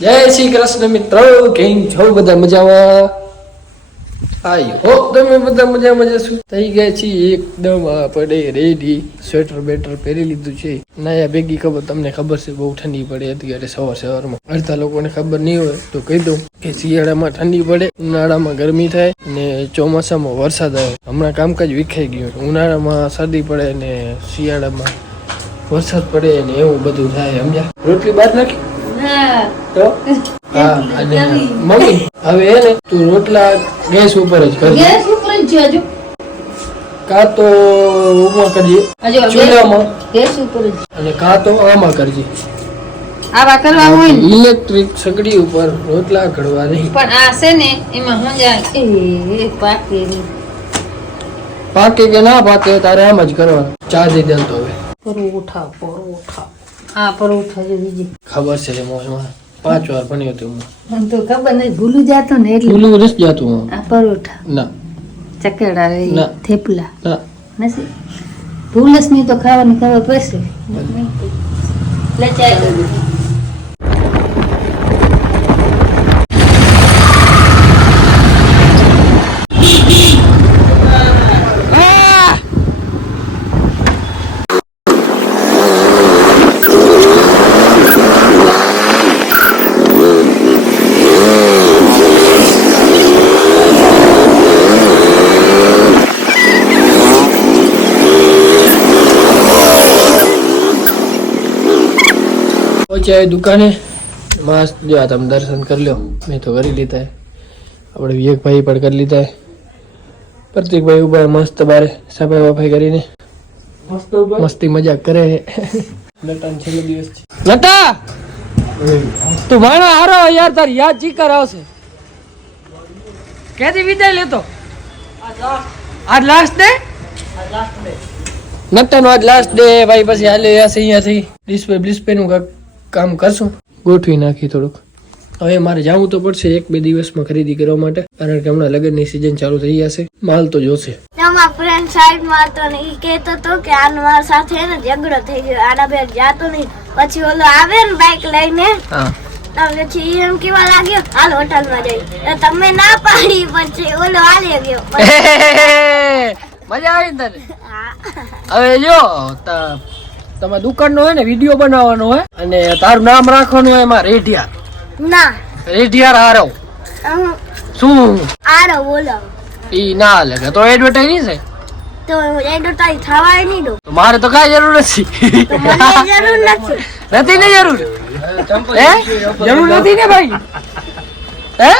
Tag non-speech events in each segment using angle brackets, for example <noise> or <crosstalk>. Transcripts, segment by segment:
જય શ્રી કૃષ્ણ મિત્રો, કેમ છો બધા મજામાં? આઈ હોપ તમે બધા મજા મજા શું થઈ ગયા છીએ એકદમ પડે રેડી સ્વેટર બેટર પહેરી લીધું છે. નાયા ભેગી ખબર, તમને ખબર છે, બહુ ઠંડી પડે અત્યારે સવાર સવારમાં. અડધા લોકોને ખબર નહીં હોય, તો કહી દઉં કે શિયાળામાં ઠંડી પડે, ઉનાળામાં ગરમી થાય ને ચોમાસામાં વરસાદ આવે. હમણાં કામકાજ વિખાઈ ગયું ઉનાળામાં શરદી પડે ને શિયાળામાં વરસાદ પડે ને એવું બધું થાય, સમજ્યા? રોટલી બહાર નાખી? તો મમ્મી હવે હે તું રોટલા ગેસ ઉપર જ કરજે ગેસ ઉપર જ છે હજુ તો ઉમાં કરજે ચૂલામાં ગેસ ઉપર જ અને કાં તો આમાં કરજે આવા કરવા હોય ને ઇલેક્ટ્રિક સગડી ઉપર રોટલા ઘડવા નહીં પણ આ છે ને એમાં હું જાય એ પાકે પાકે કે ના પાકે, તારે આમ જ કરવાનું. ચા દઈ દે તો હવે. પરોઠા પરોઠા. હા પરોઠા જો બીજી. ખબર છે રે મોહમાં પાંચ વાર ભણ્યો હતું હું મને તો ખબર નહીં ભૂલું જાતો ને એટલે. ભૂલું રસ જાતું હું. આ પરોઠા. ના. ચકેડા રે ના. થેપલા. ના. નથી. ભૂલસ નહીં તો ખાવાની ખબર પડશે. લે ચાય. પહોંચ્યા દુકાને. મસ્ત જો આ તમે દર્શન કરી લો. મેં તો કરી લીધા હે. આપણે વિવેકભાઈ પણ કરી લીધા હે. પ્રતિકભાઈ ઊભા મસ્ત બારે. સફાઈ વફાઈ કરીને. મસ્તી મજાક કરે લટાનો છેલ્લો દિવસ છે. લટા! તું માણો હારો યાર તાર યાદ જીકર આવશે. કેથી વિદાય લેતો? આજ લાસ્ટ ડે નટ્ટાનો આજ લાસ્ટ ડે ભાઈ પછી હાલે હશે અહીંયાથી ડિસ્પ્લે ડિસ્પ્લે નું કાંઈક કામ કરશું. ગોઠવી નાખી થોડુંક. હવે મારે જવું તો પડશે એક બે દિવસમાં ખરીદી કરવા માટે કારણ કે હમણાં લગ્નની સિઝન ચાલુ થઈ જશે માલ તો જોશે. તમારા ફ્રેન્ડ સાઈડમાં હતો ને ઈ કહેતો હતો કે આનો મારા સાથે ને ઝઘડો થઈ ગયો. આના બે જાતો નહીં. પછી ઓલો આવે ને બાઇક લઈને. પછી એમ કેવા લાગ્યો હાલ હોટલમાં જઈ તમે ના પાડી પછી ઓલો હાલે ગયો. <laughs> મજા આવી તને? હવે જો ત- તમારે દુકાનનો હોય ને વીડિયો બનાવવાનો હોય અને તારું નામ રાખવાનું હોય એમાં રેઢિયાર. ના. રેઢિયાર આરવ શું? આરવ બોલો. ઈ ના લાગે તો એડવર્ટાઈઝ નહીં છે તો એડવર્ટાઈઝ થવાય નહીં દો. મારે તો કાંઈ જરૂર નથી. મને <laughs> જરૂર નથી. નથી ને જરૂર? હે? જરૂર નથી ને ભાઈ? હે?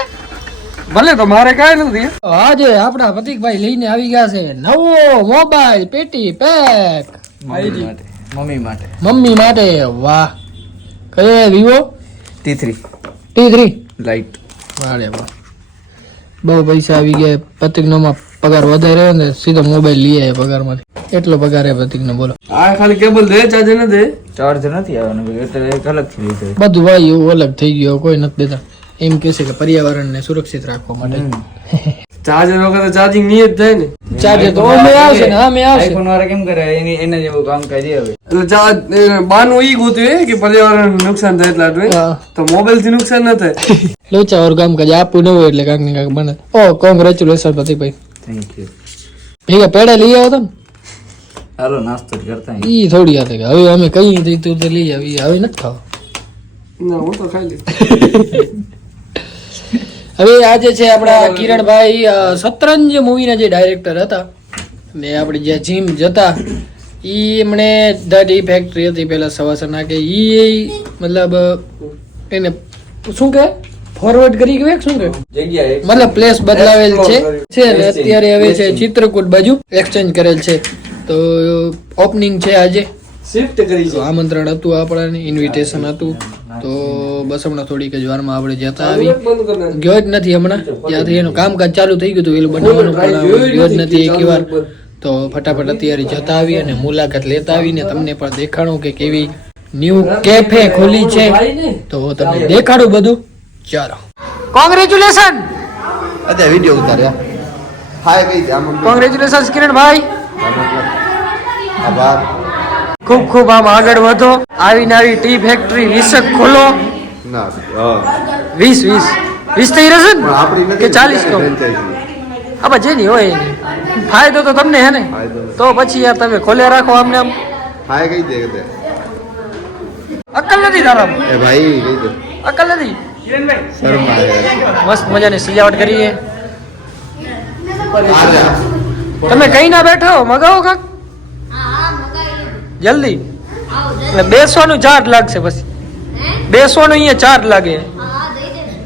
ભલે તો મારે કાંઈ નથી. આજે આપણા પ્રતિકભાઈ લઈને આવી ગયા છે નવો મોબાઈલ પેટી પેક. મમ્મી માટે. મમ્મી માટે? વાહ. કયો Vivo? T three. T three? Light. વાળે વાહ. બહુ પૈસા આવી ગયા. પ્રતિજ્ઞામાં પગાર વધારે રહ્યો ને સીધો મોબાઈલ લઈ આવ્યા પગારમાંથી. એટલો પગાર હે પ્રતિકનો બોલો. આ ખાલી કેબલ દે ચાર્જર ન દે. ચાર્જ નથી આવવાનો એટલે એક અલગ થઈ લીધો બધું ભાઈ એવું અલગ થઈ ગયું કોઈ નથી દેતા. એમ કે છે કે પર્યાવરણને સુરક્ષિત રાખવા માટે. ચાર્જર વગર ચાર્જિંગ નહીં જ થાય ને. ચાર્જર તો અમે આવશે ને અમે આવશે. આઈફોન વાળા કેમ કરે? એની એના જેવું કામ કરી હવે. તો ચાર્જ બાનું ઈ ગોતું કે પર્યાવરણ નુકસાન થાય એટલા આટલું તો મોબાઈલથી નુકસાન ન થાય? <laughs> લોચા ઓર કામ કાજ આપું ન હોય એટલે કાંક ને કાંક બને. ઓ કોંગ્રેચ્યુલેશન પ્રતિકભાઈ થેન્ક યુ ભેગા પેડા લઈ આવો તમે? હાલો નાસ્તો જ કરતા ઈ થોડી હાથે હવે અમે કઈ તું તો લઈ આવી હવે નથી ખાવ. ના હું તો ખાઈ લઈશ. <laughs> હવે આજે છે આપણા કિરણભાઈ શતરંજ મૂવીના જે ડાયરેક્ટર હતા ને આપણે જે જીમ જતા ઈ એમણે દાદી ફેક્ટરી હતી પેલા સવાસના કે ઈ મતલબ એને શું કે ફોરવર્ડ કરી ગયો શું કે મતલબ પ્લેસ બદલાવેલ છે. છે ને અત્યારે હવે છે ચિત્રકૂટ બાજુ એક્સચેન્જ કરેલ છે. તો ઓપનિંગ છે આજે. શિફ્ટ કરી આમંત્રણ હતું આપણને ઇન્વિટેશન હતું. તો બસ હમણાં થોડીક જ વારમાં આપણે જતા આવી. ગયો જ નથી હમણાં. ત્યાંથી એનું કામકાજ ચાલુ થઈ ગયું હતું એલું બનાવવાનું પણ ગયો જ નથી એક વાર. તો ફટાફટ અત્યારે જતા આવી અને મુલાકાત લેતા આવીને તમને પણ દેખાડું કે કેવી ન્યૂ કેફે ખોલી છે. તો તમને દેખાડું બધું. ચાલો. કોંગ્રેચ્યુલેશન અત્યારે વીડિયો ઉતાર્યા. હાય ભાઈ કોંગ્રેચ્યુલેશન કિરણ ભાઈ. આભાર. ખૂબ ખૂબ આમ આગળ વધો. આવીને આવી ટી ફેક્ટરી વિશક ખોલો. વીસ વીસ. વીસ થઈ રહેશે ને? કે ચાલીસ કહો? franchise. જેની હોય એની. ફાયદો તો તમને હે ને? તો પછી યાર તમે ખોલ્યા રાખો આમને આમ. હા કઈ દે અક્કલ નથી તારા. એ ભાઈ કઈ દે અક્કલ નથી? મસ્ત મજાની સજાવટ કરીએ તમે કઈ ના બેઠો? મગાવો કાક? જલ્દી. એટલે બેસવાનું ચાર્જ લાગશે પછી. બેસવાનું અહીંયા ચાર્જ લાગે.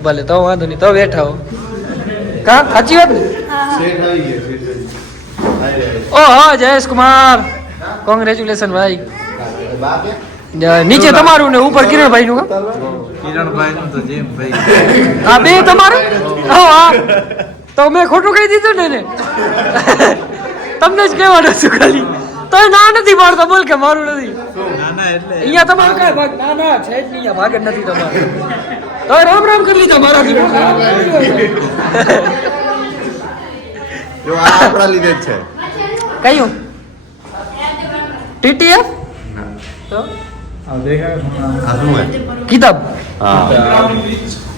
ભલે તો વાંધો નહીં તો બેઠા હો. કા? સાચી વાત ને? હા જયેશ કુમાર. કોંગ્રેચ્યુલેશન ભાઈ. નીચે તમારું ને ઉપર કિરણભાઈ નું કિરણભાઈ નું તો જેમ ભાઈ. આ બે તમારું? હા તો મેં ખોટું કહી દીધું ને તમને જ કહેવાનું છું ખાલી. તો ના નથી પાડતો બોલ કે મારું નથી. ના ના એટલે? અહીંયા તમારું કઈ ભાગ ના ના છે જ નહીં ભાગ જ નથી તમારો. તો રામ રામ કરી લીધા મારાથી. જો આ આપણા લીધે જ છે. કયું? ટીટીએફ તો? કિતાબ. હા.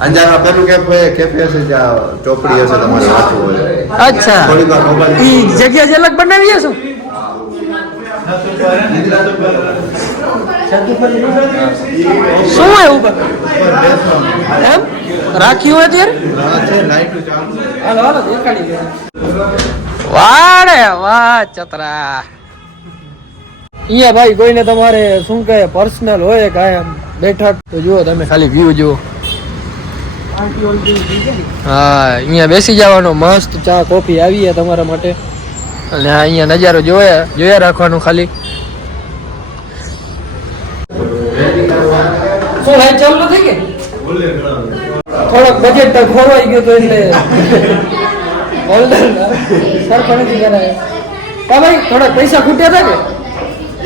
અંજારમાં પેલું કેફે કેફે હશે જ્યાં ચોપડી હશે તમારે વાંચવું હોય? અચ્છા. વાર મોબાઈલ જગ્યા જે અલગ બનાવી હશું શું ઉપર એમ? રાખ્યું હોય ત્યારે છે લાઈટ ચાલુ હાલો હાલો, દેખાડી દે. વાડે, વાહ, ચતરા. અહીંયા ભાઈ કોઈને તમારે શું કહે પર્સનલ હોય કાંઈ આમ બેઠક? તો જુઓ, તમે ખાલી વ્યૂ જુઓ. હા, અહીંયા બેસી જવાનો મસ્ત ચા, કોફી આવી તમારા માટે. અને અહીંયા નજારો જોયા જોયા રાખવાનું ખાલી. લાઈટ ચાલુ નથી કે થોડોક બજેટ તો ખોરવાઈ ગયો તો એટલે હોલ્ડર સરખો નથી કરાય. તો ભાઈ થોડા પૈસા ખૂટ્યા હતા કે?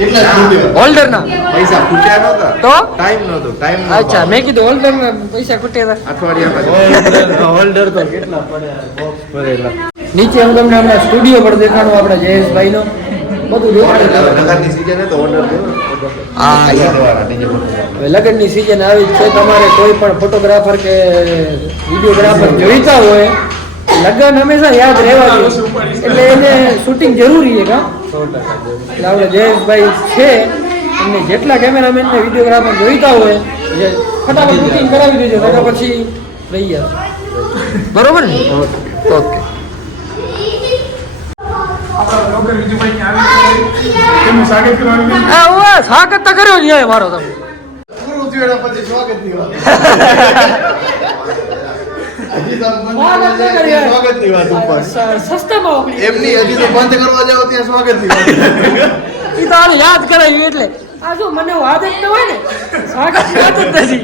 એટલા જ ખૂટ્યા. હોલ્ડર ના. પૈસા ખૂટ્યા નહોતા? તો? ટાઈમ નહોતો ટાઈમ અચ્છા મેં કીધું હોલ્ડર ના પૈસા ખૂટ્યા હતા અઠવાડિયામાં હોલ્ડર તો કેટલા પડે નીચે હું તમને હમણાં સ્ટુડિયો પર દેખાડું આપણા જયેશભાઈ નો બધું દેખાડું નગરની season હે તો ઓર્ડર દેવો. લગ્નની સિઝન આવી છે. તમારે કોઈ પણ ફોટોગ્રાફર કે વિડીયોગ્રાફર જોઈતા હોય લગ્ન હંમેશા યાદ રહેવા એટલે એને શૂટિંગ જરૂરી છે કા? એટલે આપણે જયેશભાઈ છે. એમને જેટલા કેમેરામેન ને વિડીયોગ્રાફર જોઈતા હોય જે ફટાફટ બુકિંગ કરાવી દેજો તો પછી રહી જશે બરોબર ને? ઓકે. હા ઓય સ્વાગત તો કર્યો ને ન્યાય મારો તમે સ્વાગત તો કર્યો. સ્વાગતની વાત ઉપર. સ- સસ્તામાં ઉપડી. એમની હજી તો બંધ કરવા જાઓ ત્યાં સ્વાગતની વાત. <laughs> ઈ તો આને યાદ કરાવ્યું એટલે આ જો મને વાત જ ન હોય ને સ્વાગત વાત જ નથી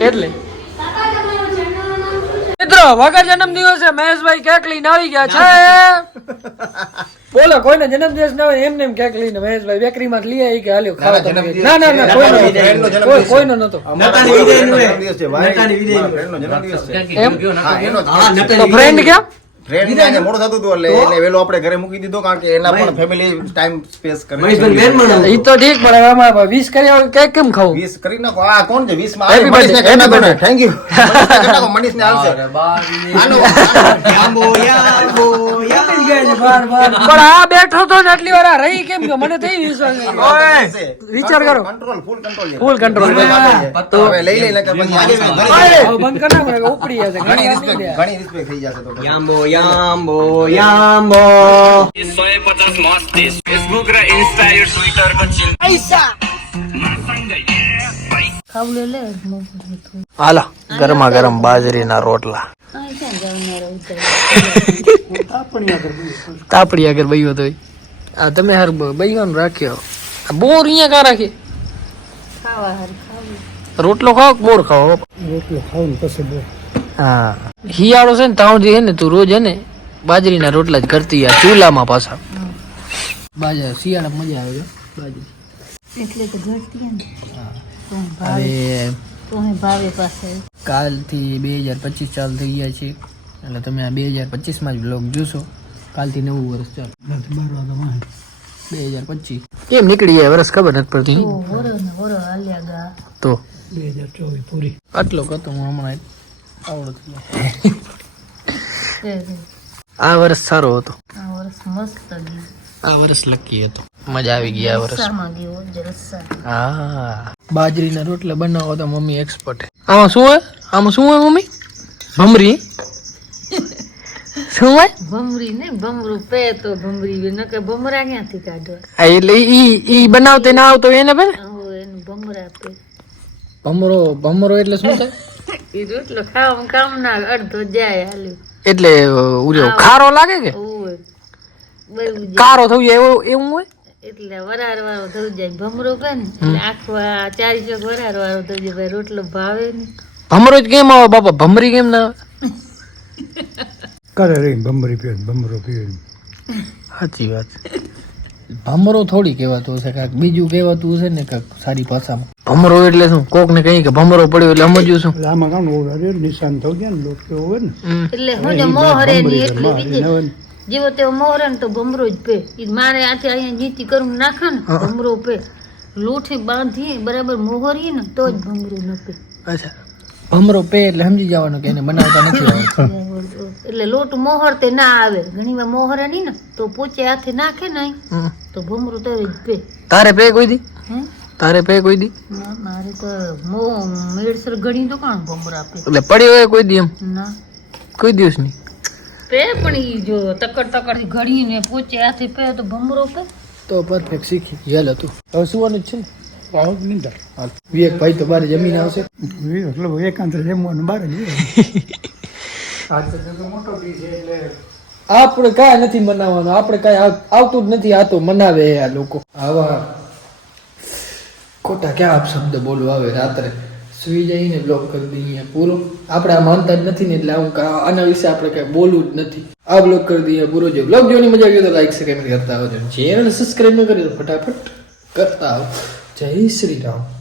એટલે મિત્રો વગર જન્મ દિવસે મહેશભાઈ કેક લઈને આવી ગયા છે. <laughs> બોલો કોઈને જન્મદિવસ ના હોય એમને એમ કેક લઈને મહેશભાઈ બેકરી માં લઈ આવી કે હાલ્યો ખાવા તમે ના ના ના કોઈ- કોઈનો નતો ફ્રેન્ડ ક્યાં? ને આજે મોડું થતું હતું એટલે એને વહેલો આપણે ઘરે મૂકી દીધો કારણ કે એના પણ ફેમિલી ટાઈમ સ્પેસ કરે ઈ તો ઠીક પણ હવે કેમ ખાવું? વીસ કરી નાખો. આ કોણ છે? વીસમાં Happy મનીષને birthday, કરી નાખો ને. નાખો, મનીષને હાલશે. આનો- આનો- પણ આ બેઠો તો આટલી વાર રહી કેમ કે મને થઈ વિશ્વાસ વિચાર કરો. ફૂલ કંટ્રોલ ફૂલ કંટ્રોલ તો હવે લઈ લઈ લકે પછી બંધ કરના મને ઉપડી જશે. ઘણી રિસ્પેક્ટ ઘણી રિસ્પેક્ટ થઈ જશે તો યામ્બો યામ્બો યામ્બો. 150 મસ્ત ફેસબુક રે ઇન્સ્ટા યો ટ્વિટર પર ચિંતા પૈસા. હાલા ગરમા ગરમ બાજરીના રોટલા. તાપડી આગળ બૈયો તો આ તમે હાર બૈવાનું રાખ્યો આ બોર અહીંયા કા રાખી? ખાવા હાર ખાવું. રોટલો ખાઓ બોર ખાઓ રોટલો ખાવ ને પછી બોર. હા. હિયાળો છે ને તાવ જે છે ને તું રોજ હે ને બાજરીના રોટલા જ કરતી આ ચૂલામાં પાછા. બાજરી શિયાળા મજા આવે છે. બાજરી. એટલે તો ઘટતી ને. હા. અરે. તો હું ભાવે પાસે કાલથી બે હજાર પચીસ ચાલુ થઈ ગયા છે. એટલે તમે આ બે હજાર પચીસમાં જ બ્લોગ જોશો. કાલથી નવું વર્ષ ચાલુ. બે હજાર પચીસ. કેમ નીકળી જાય વર્ષ ખબર નથી પડતી. તો બે હજાર ચોવીસ પૂરી. આટલો કતો હું હમણાં આવડતું આ વર્ષ સારો હતો. આ વર્ષ મસ્ત ગયું. આ વર્ષ લકી હતો. મજા આવી ગઈ આ વર્ષ હા. બાજરીના રોટલા બનાવો તો મમ્મી એક્સપર્ટ આમાં શું હોય? આમાં શું હોય મમ્મી? ભમરી? શું હોય? ભમરી ને ભમરું પે તો ભમરી નકે ભમરા ક્યાંથી કાઢવા? આ એટલે ઈ ઈ બનાવતે ના આવતો એને બે એનું ભમરા પે ભમરો ભમરો એટલે શું થાય? ઈ રોટલો ખાવા કામ ના અડધો જાય હાલ્યું. એટલે ઉર્યો ખારો લાગે કે? કારો થયું એવો એવું હોય? એટલે વરાર વાળો થઈ જાય ભમરો કે ને એટલે આખો આ ચારી ચોક વરાર વાળો થઈ જાય ભાઈ રોટલો ભાવે ને ભમરો જ કેમ આવે બાપા? ભમરી કેમ ના આવે? <laughs> કરે રહી ભમરી પીવે ભમરો પીવે સાચી વાત. ભમરો થોડી કહેવાતું હશે કાંઈક બીજું કહેવાતું હશે ને કાંક સારી ભાષામાં. ભમરો એટલે શું? કોક ને કઈ કે ભમરો પડ્યો એટલે સમજ્યું શું? એટલે આમાં કામ અરે નિશાન થઈ ગયા ને લોકો હોય ને. એટલે હું જો મોહરે ની એટલી બીજી. જેવો તેવો મોહરે ને તો ભમરો જ પે. ઈ મારે આથી અહીંયા નીતિ કરું નાખે ને ભમરો પે. લોઠી બાંધી બરાબર મોહરી ને તો જ ભમરો ન પે. અચ્છા. ભમરો પે એટલે સમજી જવાનું કે એને બનાવતા નથી આવડતું. એટલે લોટ મોહર તે ના આવે. ઘણી વાર મોહરે નહીં ને તો પોચે હાથે નાખે ને તો ભમરું તો પે તારે પે કોઈ દી? તારે પે કોઈ દી? મારે તો મો મેળસર ઘણી તો કાણ ભમરા પે એટલે પડી હોય કોઈ દી એમ? ના. કોઈ દિવસ નહીં પે પણ ઈ જો તકડ તકડ ઘડીને પોચે હાથે પે તો ભમરો પે. તો પરફેક્ટ શીખી. હેલ હતું હવે સુવાનું જ છે? ને પાવક નીંદર? વિવેક ભાઈ તો બારે જમીન આવશે. એટલે એકાંત જમવાનું બાર જ. <laughs> આપણે કાંઈ નથી મનાવવાનું. આપણે કાંઈ આવતું જ નથી, આ તો મનાવે આ લોકો. આવા ખોટા ક્યાં શબ્દ બોલવા આવે રાત્રે? સુઈ જઈને બ્લોક કરી દઈએ પૂરો. આપણે આ માનતા જ નથી ને એટલે આવું આના વિશે આપણે કઈ બોલવું જ નથી. આ બ્લોક કરી દઈએ પૂરો. જો બ્લોગ જોવાની મજા આવી તો લાઈક છે કરતા આવજો. ચેનલ સબસ્ક્રાઈબ ન કરી તો ફટાફટ કરતા આવો જય શ્રી રામ.